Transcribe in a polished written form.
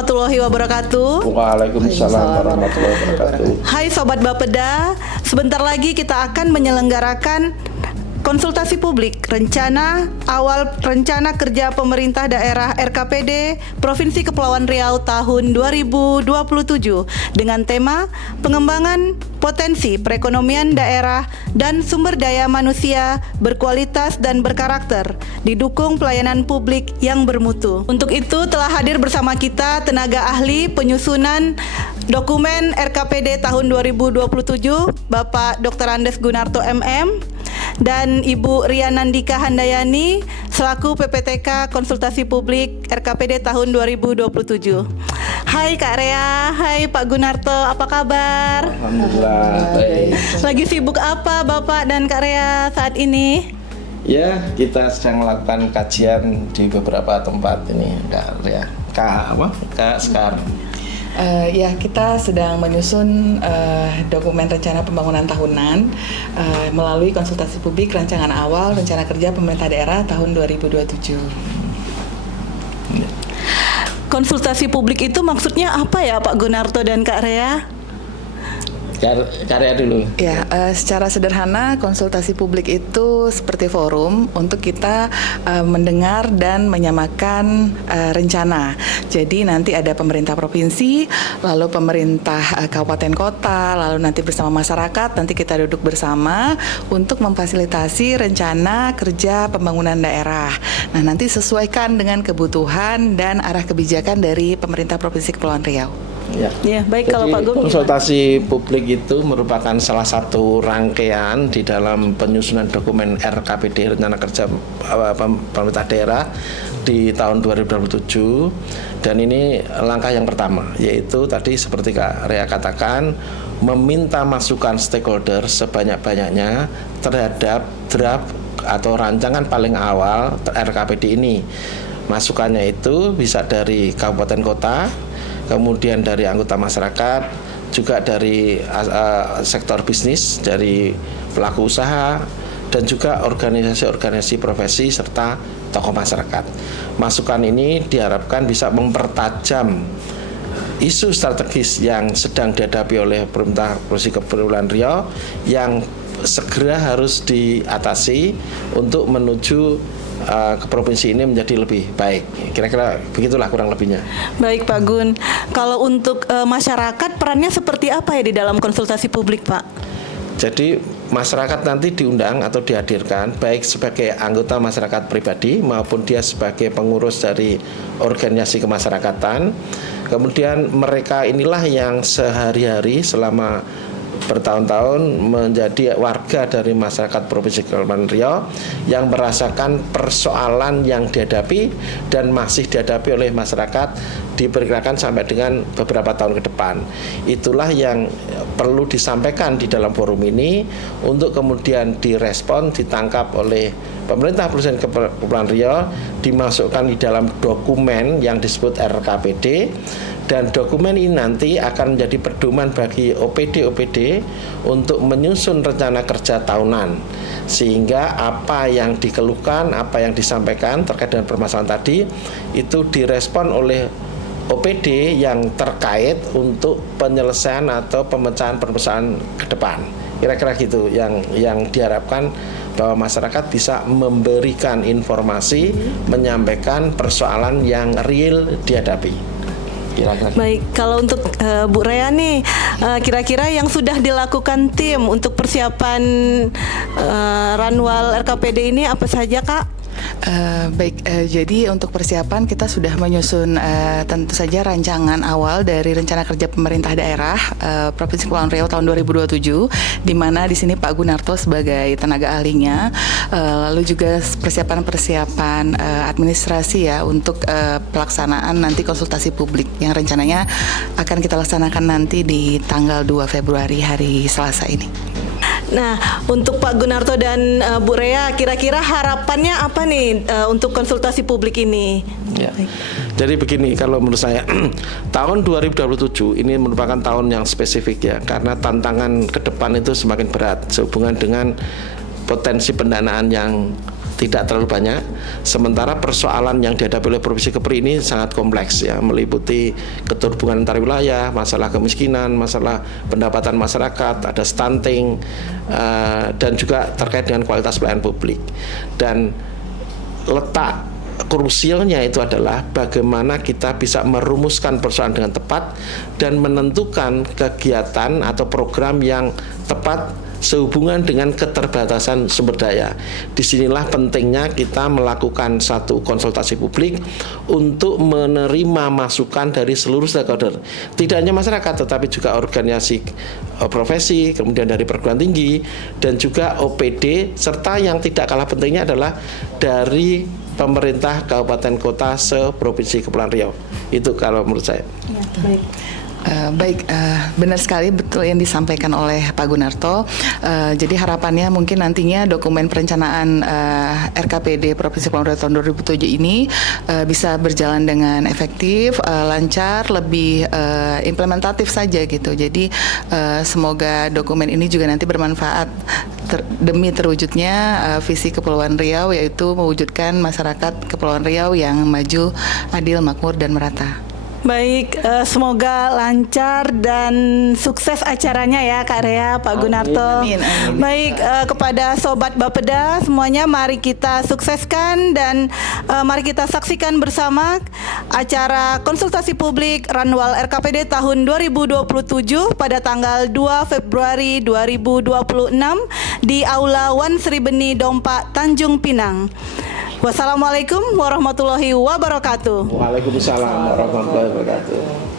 warahmatullahi wabarakatuh. Waalaikumsalam warahmatullahi wabarakatuh. Hai Sobat Bapeda, sebentar lagi kita akan menyelenggarakan konsultasi publik rencana kerja pemerintah daerah RKPD Provinsi Kepulauan Riau tahun 2027 dengan tema pengembangan potensi perekonomian daerah dan sumber daya manusia berkualitas dan berkarakter, didukung pelayanan publik yang bermutu. Untuk itu telah hadir bersama kita tenaga ahli penyusunan dokumen RKPD tahun 2027, Bapak Dr. Andes Gunarto MM, dan Ibu Ria Nandika Handayani selaku PPTK Konsultasi Publik RKPD tahun 2027. Hai Kak Rea, hai Pak Gunarto, apa kabar? Alhamdulillah baik. Lagi sibuk apa Bapak dan Kak Rea saat ini? Ya, kita sedang melakukan kajian di beberapa tempat ini, ya. Kak Sekar. Ya, kita sedang menyusun dokumen rencana pembangunan tahunan melalui konsultasi publik rancangan awal rencana kerja pemerintah daerah tahun 2027. Konsultasi publik itu maksudnya apa ya Pak Gunarto dan Kak Rea? Karya dulu. Ya, secara sederhana konsultasi publik itu seperti forum untuk kita mendengar dan menyamakan rencana. Jadi nanti ada pemerintah provinsi, lalu pemerintah kabupaten kota, lalu nanti bersama masyarakat, nanti kita duduk bersama untuk memfasilitasi rencana kerja pembangunan daerah. Nah, nanti sesuaikan dengan kebutuhan dan arah kebijakan dari pemerintah Provinsi Kepulauan Riau. Ya, baik. Jadi, kalau Pak Gung, konsultasi publik itu merupakan salah satu rangkaian di dalam penyusunan dokumen RKPD rencana kerja pemerintah daerah di tahun 2027, dan ini langkah yang pertama, yaitu tadi seperti Kak Rea katakan, meminta masukan stakeholder sebanyak-banyaknya terhadap draft atau rancangan paling awal RKPD ini. Masukannya itu bisa dari kabupaten kota, kemudian dari anggota masyarakat, juga dari sektor bisnis, dari pelaku usaha, dan juga organisasi-organisasi profesi serta tokoh masyarakat. Masukan ini diharapkan bisa mempertajam isu strategis yang sedang dihadapi oleh pemerintah Provinsi Kepulauan Riau yang segera harus diatasi untuk menuju ke provinsi ini menjadi lebih baik. Kira-kira begitulah kurang lebihnya. baik Pak Gun. Kalau untuk masyarakat perannya seperti apa ya di dalam konsultasi publik, Pak? Jadi masyarakat nanti diundang atau dihadirkan baik sebagai anggota masyarakat pribadi maupun dia sebagai pengurus dari organisasi kemasyarakatan. Kemudian mereka inilah yang sehari-hari selama bertahun-tahun menjadi warga dari masyarakat Provinsi Kepulauan Riau yang merasakan persoalan yang dihadapi dan masih dihadapi oleh masyarakat diperkirakan sampai dengan beberapa tahun ke depan. Itulah yang perlu disampaikan di dalam forum ini untuk kemudian direspon, ditangkap oleh pemerintah Provinsi Kepulauan Riau, dimasukkan di dalam dokumen yang disebut RKPD. Dan dokumen ini nanti akan menjadi pedoman bagi OPD-OPD untuk menyusun rencana kerja tahunan. Sehingga apa yang dikeluhkan, apa yang disampaikan terkait dengan permasalahan tadi, itu direspon oleh OPD yang terkait untuk penyelesaian atau pemecahan permasalahan ke depan. Kira-kira gitu yang diharapkan, bahwa masyarakat bisa memberikan informasi, menyampaikan persoalan yang real dihadapi. Kira-kira. Baik, kalau untuk Bu Rea nih, kira-kira yang sudah dilakukan tim untuk persiapan Ranwal RKPD ini apa saja, Kak? Jadi untuk persiapan kita sudah menyusun tentu saja rancangan awal dari rencana kerja pemerintah daerah Provinsi Kepulauan Riau tahun 2027, di mana di sini Pak Gunarto sebagai tenaga ahlinya, lalu juga persiapan administrasi ya untuk pelaksanaan nanti konsultasi publik yang rencananya akan kita laksanakan nanti di tanggal 2 Februari hari Selasa ini. Nah, untuk Pak Gunarto dan Bu Rea, kira-kira harapannya apa nih untuk konsultasi publik ini? Ya. Jadi begini, kalau menurut saya tahun 2027 ini merupakan tahun yang spesifik ya, karena tantangan ke depan itu semakin berat sehubungan dengan potensi pendanaan yang tidak terlalu banyak. Sementara persoalan yang dihadapi oleh Provinsi Kepri ini sangat kompleks ya, meliputi keterhubungan antar wilayah, masalah kemiskinan, masalah pendapatan masyarakat, ada stunting, dan juga terkait dengan kualitas pelayanan publik. Dan letak krusialnya itu adalah bagaimana kita bisa merumuskan persoalan dengan tepat dan menentukan kegiatan atau program yang tepat sehubungan dengan keterbatasan sumber daya. Disinilah pentingnya kita melakukan satu konsultasi publik untuk menerima masukan dari seluruh stakeholder. Tidak hanya masyarakat, tetapi juga organisasi profesi, kemudian dari perguruan tinggi, dan juga OPD, serta yang tidak kalah pentingnya adalah dari pemerintah kabupaten kota se-Provinsi Kepulauan Riau. Itu kalau menurut saya. Ya, baik. Benar sekali, betul yang disampaikan oleh Pak Gunarto. Jadi harapannya mungkin nantinya dokumen perencanaan RKPD Provinsi Kepulauan Riau tahun 2007 ini bisa berjalan dengan efektif, lancar, lebih implementatif saja gitu. Jadi semoga dokumen ini juga nanti bermanfaat demi terwujudnya visi Kepulauan Riau, yaitu mewujudkan masyarakat Kepulauan Riau yang maju, adil, makmur, dan merata. Baik, semoga lancar dan sukses acaranya ya Kak Rea, Pak Gunarto. Amin, amin. Baik, kepada Sobat Bapeda semuanya, mari kita sukseskan dan mari kita saksikan bersama acara konsultasi publik Ranwal RKPD tahun 2027 pada tanggal 2 Februari 2026 di Aula Wan Sri Beni Dompa, Tanjung Pinang. Wassalamualaikum warahmatullahi wabarakatuh. Waalaikumsalam warahmatullahi wabarakatuh.